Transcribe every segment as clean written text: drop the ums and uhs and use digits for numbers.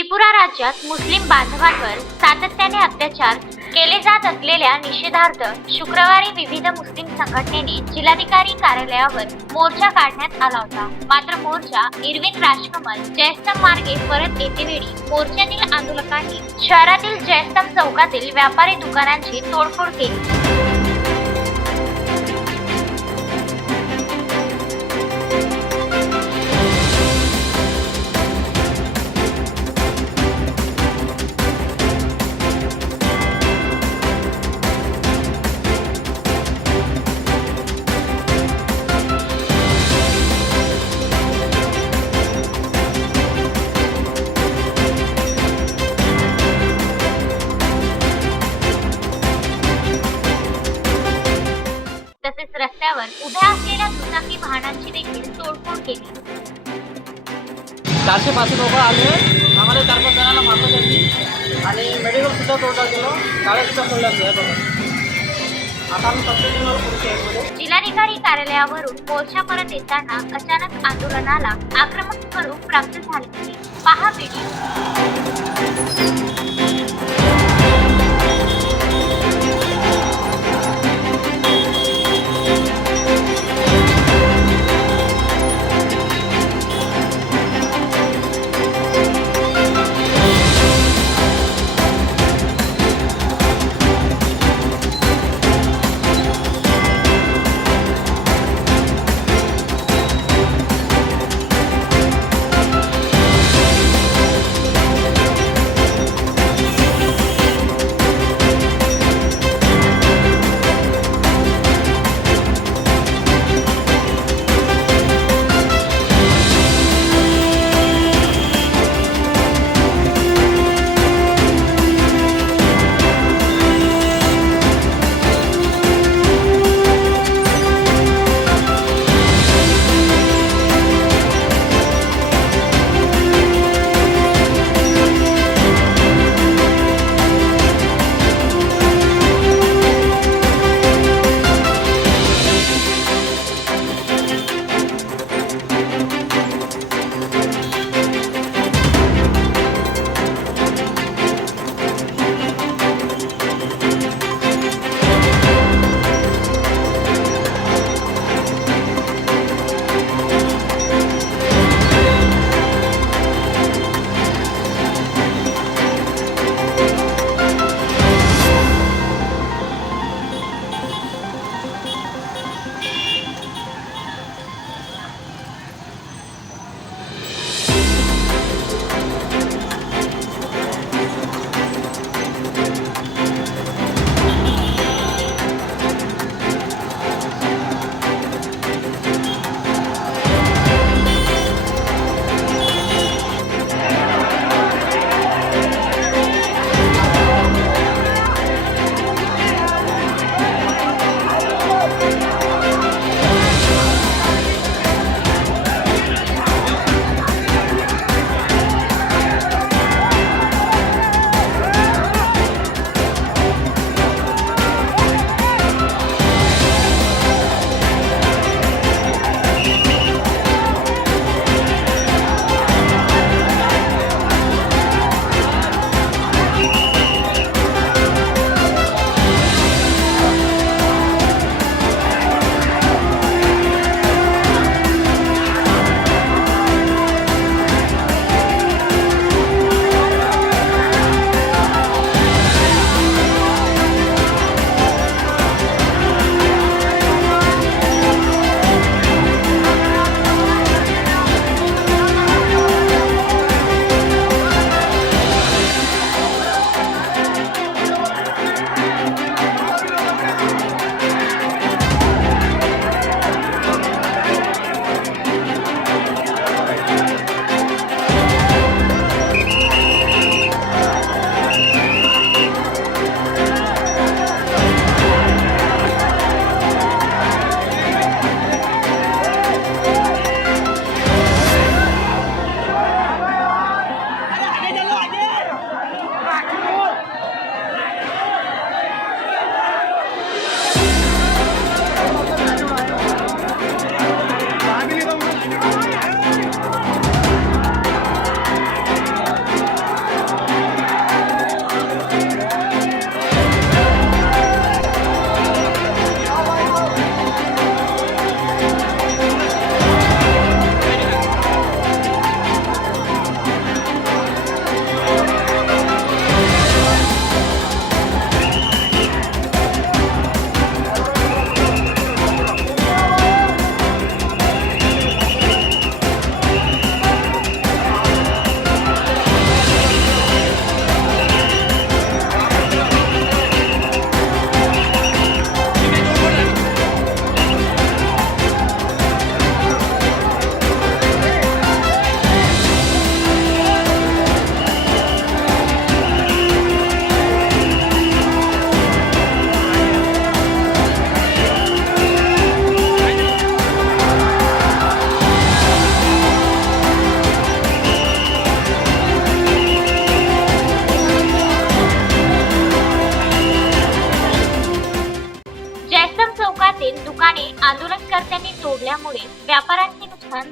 त्रिपुरा राज्यात मुस्लिम बांधवांवर सातत्याने अत्याचार केले जात असलेल्या निषेधार्थ शुक्रवारी विविध मुस्लिम संघटनेने जिल्हाधिकारी कार्यालयावर मोर्चा काढण्यात आला होता। मात्र मोर्चा इरविन राजकमल जयस्तंभ मार्गे परत येतेवेळी मोर्चातील आंदोलकांनी शहरातील जयस्तंभ चौकातील व्यापारी दुकानांची तोडफोड केली। तसेच रस्त्यावर उभ्या असलेल्या दुचाकी वाहनांची देखील तोडफोड केली। 400-500 लोक आले, आम्हाला 4-5 जणांना मारलं त्यांनी आणि मेडिकल सुद्धा तोडला गेलो, गाड्या सुद्धा फोडल्या गेल्या। आता आम्ही पत्रकारांवर पोहोचलो आहे। जिल्हाधिकारी कार्यालयावरून मोर्चा परत येताना अचानक आंदोलनाला आक्रमक स्वरूप प्राप्त झाले। पहा व्हिडिओ।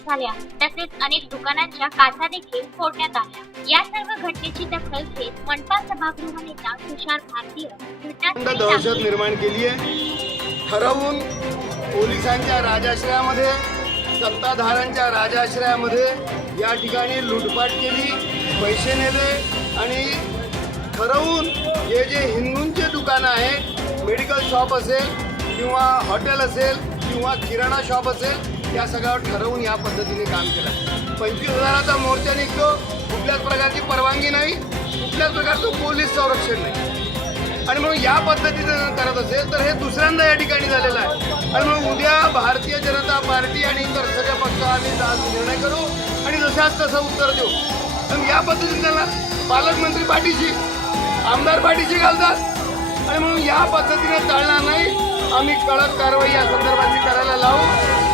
झाल्या तसेच अनेक दुकानांच्या काचा देखील फोडण्यात आल्या. या सर्व घटनेची दखल घेत मनपा सभागृह नेता तुषार भारतीय घटनास्थळी दहशत दाखल निर्माण केली आहे. ठरवून पोलिसांच्या राजाश्रयामध्ये, सत्ताधाऱ्यांच्या राजाश्रयामध्ये या ठिकाणी लूटपाट केली, पैसे नेले आणि ठरवून हे जे हिंदूंचे दुकानं आहे, मेडिकल शॉप असेल किंवा हॉटेल असेल किंवा किराणा शॉप असेल, या सगळ्यावर ठरवून या पद्धतीने काम केलं. 25,000चा मोर्चा निघतो, कुठल्याच प्रकारची परवानगी नाही, कुठल्याच प्रकारचं पोलीस संरक्षण नाही आणि म्हणून या पद्धतीनं करत असेल तर हे दुसऱ्यांदा या ठिकाणी झालेलं आहे. आणि म्हणून उद्या भारतीय जनता पार्टी आणि इतर सगळ्या पक्ष आम्ही आज निर्णय करू आणि जशाच तसं उत्तर देऊ. पण या पद्धतीने त्यांना पालकमंत्री पाठीशी, आमदार पाठीशी घालतात आणि म्हणून या पद्धतीने चालणार नाही. आम्ही कडक कारवाई या संदर्भातली करायला लावू.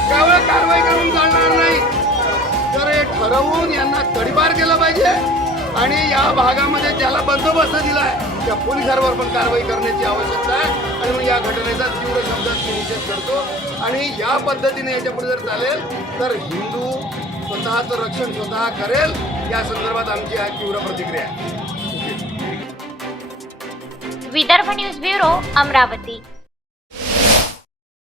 त्यावेळेस कारवाई करून चालणार नाही तर हे ठरवून यांना तडीपार केलं पाहिजे आणि या भागामध्ये ज्याला बंदोबस्त दिला आहे त्या पोलिसांवर पण कारवाई करण्याची आवश्यकता आहे. आणि मग या घटनेचा तीव्र शब्दात मी निषेध करतो आणि या पद्धतीने याच्यापुढे जर चालेल तर हिंदू स्वतःचं रक्षण स्वतः करेल. या संदर्भात आमची आज तीव्र प्रतिक्रिया आहे. Vidarbha news bureau, Amravati.